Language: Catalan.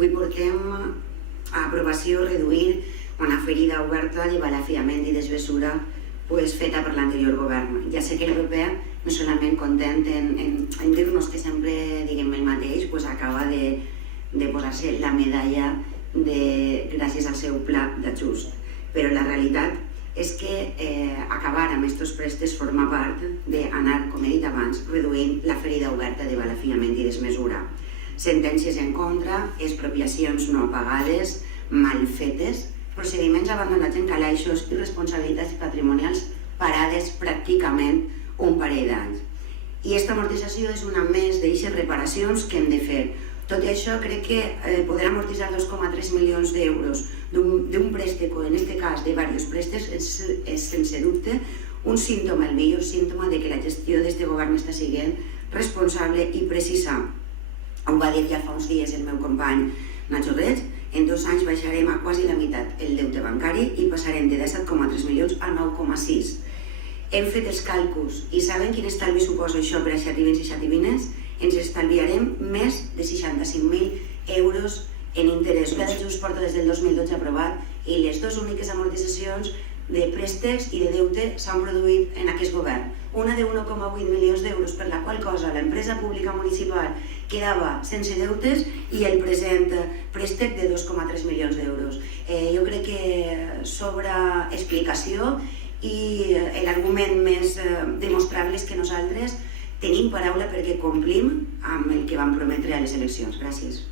Avui portem a aprovació reduir una ferida oberta de balafiament i desbessura feta per l'anterior govern. Ja sé que l'europea, no solament content en dir-nos que sempre diguem el mateix, acaba de posar-se la medalla gràcies al seu pla d'ajust. Però la realitat és que acabar amb aquests préstecs forma part d'anar, com he dit abans, reduint la ferida oberta de balafiament i desmesura. Sentències en contra, expropiacions no pagades, mal fetes, procediments abandonats en calaixos i responsabilitats patrimonials parades pràcticament un parell d'anys. I aquesta amortització és una més d'aquestes reparacions que hem de fer. Tot i això, crec que poder amortitzar 2,3 milions d'euros d'un préstec, o en aquest cas de diversos préstecs, és sense dubte un símptoma, el millor símptoma de que la gestió d'aquest govern està sent responsable i precisa. Ho va dir ja fa uns dies el meu company Nacho Reig, en 2 anys baixarem a quasi la meitat el deute bancari i passarem de 17,3 milions a 9,6. Hem fet els càlculs i saben quin estalvi suposa això per a xativins i xativines? Ens estalviarem més de 65.000 euros en interessos. El pla d'ajust porta des del 2012 aprovat i les dues úniques amortitzacions de préstecs i de deute s'han produït en aquest govern. Una de 1,8 milions d'euros, per la qual cosa l'empresa pública municipal quedava sense deutes, i el present préstec de 2,3 milions d'euros. Jo crec que sobra explicació i l'argument més demostrable és que nosaltres tenim paraula perquè complim amb el que vam prometre a les eleccions. Gràcies.